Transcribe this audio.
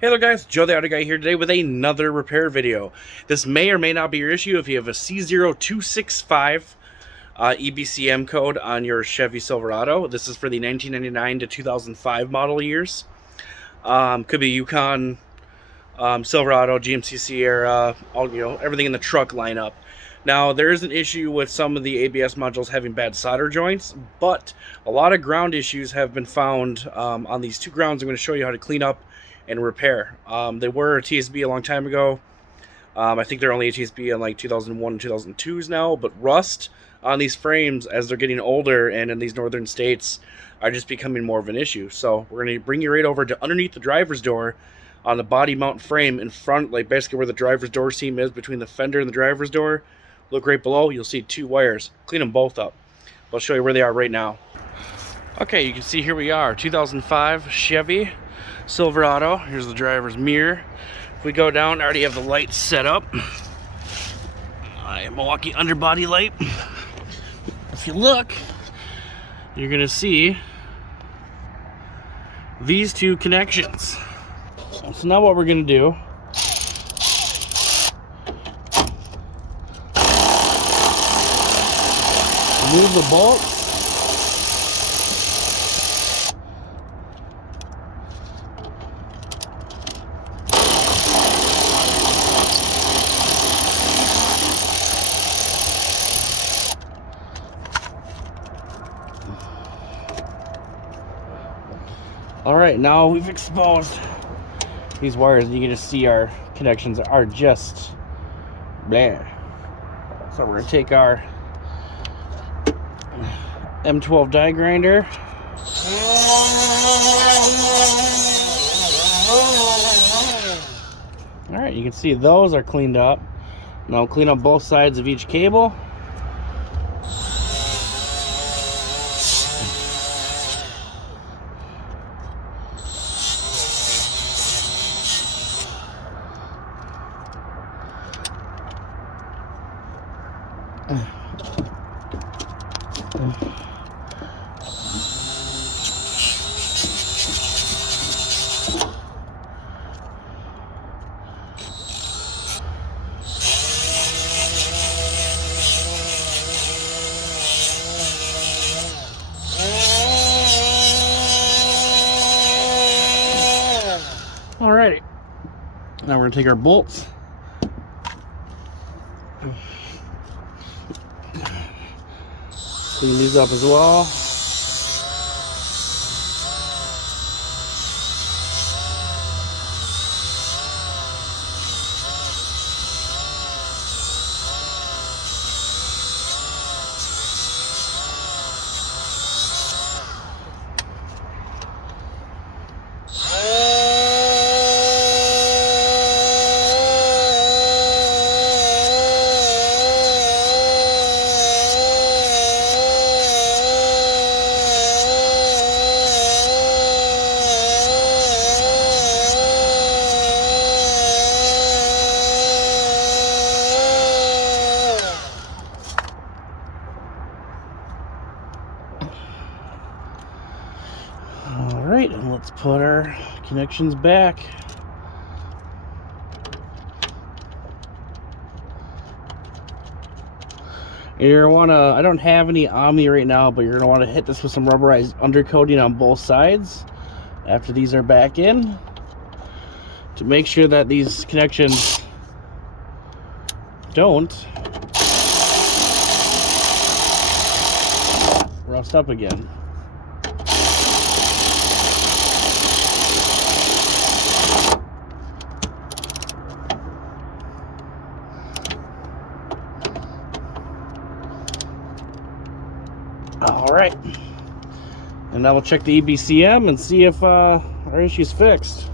Hey there guys, Joe the Auto Guy here today with another repair video. This may or may not be your issue if you have a C0265 EBCM code on your Chevy Silverado. This is for the 1999 to 2005 model years. Could be Yukon, Silverado, GMC Sierra, everything in the truck lineup. Now, there is an issue with some of the ABS modules having bad solder joints, but a lot of ground issues have been found on these two grounds I'm going to show you how to clean up and repair. They were a TSB a long time ago. I think they're only a TSB in like 2001 and 2002s now, but rust on these frames as they're getting older and in these northern states are just becoming more of an issue. So we're going to bring you right over to underneath the driver's door on the body mount frame in front, like basically where the driver's door seam is between the fender and the driver's door. Look right below, you'll see two wires. Clean them both up. I'll show you where they are right now. Okay, you can see here we are, 2005 Chevy Silverado. Here's the driver's mirror. If we go down, I already have the lights set up. Milwaukee underbody light. If you look, you're gonna see these two connections. So now what we're gonna do, remove the bolt. Alright, now we've exposed these wires, and you can just see our connections are just blah. So we're going to take our M12 die grinder. Alright, you can see those are cleaned up. Now clean up both sides of each cable. Alrighty, now we're going to take our bolts. Clean these up as well. Alright, and let's put our connections back. You're gonna wanna, I don't have any on me right now, but you're gonna wanna hit this with some rubberized undercoating on both sides after these are back in to make sure that these connections don't rust up again. Alright, and now we'll check the EBCM and see if our issue's fixed.